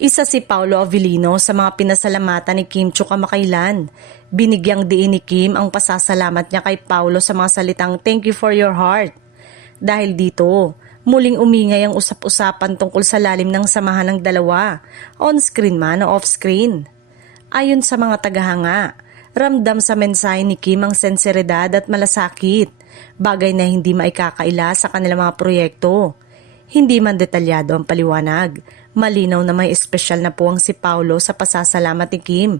Isa si Paolo Avellino sa mga pinasalamatan ni Kim Chiu kamakailan. Binigyang diin ni Kim ang pasasalamat niya kay Paolo sa mga salitang "Thank you for your heart". Dahil dito, muling umingay ang usap-usapan tungkol sa lalim ng samahan ng dalawa, on-screen man o off-screen. Ayon sa mga tagahanga, ramdam sa mensahe ni Kim ang senseridad at malasakit, bagay na hindi maikakaila sa kanilang mga proyekto. Hindi man detalyado ang paliwanag, malinaw na may espesyal na puwang si Paolo sa pasasalamat ni Kim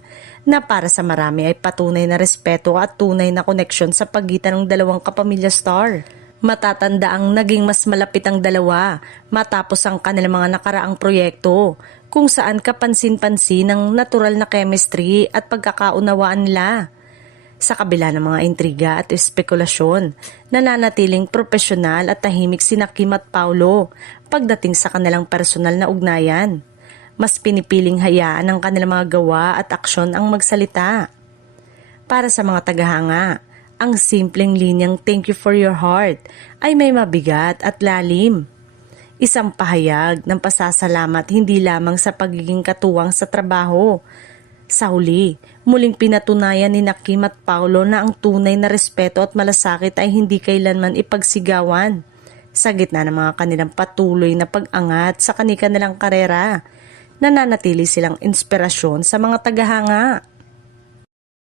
na para sa marami ay patunay na respeto at tunay na koneksyon sa pagitan ng dalawang kapamilya star. Matatanda ang naging mas malapit ang dalawa matapos ang kanilang mga nakaraang proyekto kung saan kapansin-pansin ang natural na chemistry at pagkakaunawaan nila. Sa kabila ng mga intriga at espekulasyon, nananatiling propesyonal at tahimik sina Kim at Paolo pagdating sa kanilang personal na ugnayan. Mas pinipiling hayaan ang kanilang mga gawa at aksyon ang magsalita. Para sa mga tagahanga, ang simpleng linyang "Thank you for your heart" ay may mabigat at lalim. Isang pahayag ng pasasalamat hindi lamang sa pagiging katuwang sa trabaho. Sa huli, muling pinatunayan ni Kim at Paolo na ang tunay na respeto at malasakit ay hindi kailanman ipagsigawan. Sa gitna ng mga kanilang patuloy na pag-angat sa kanilang karera, nananatili silang inspirasyon sa mga tagahanga.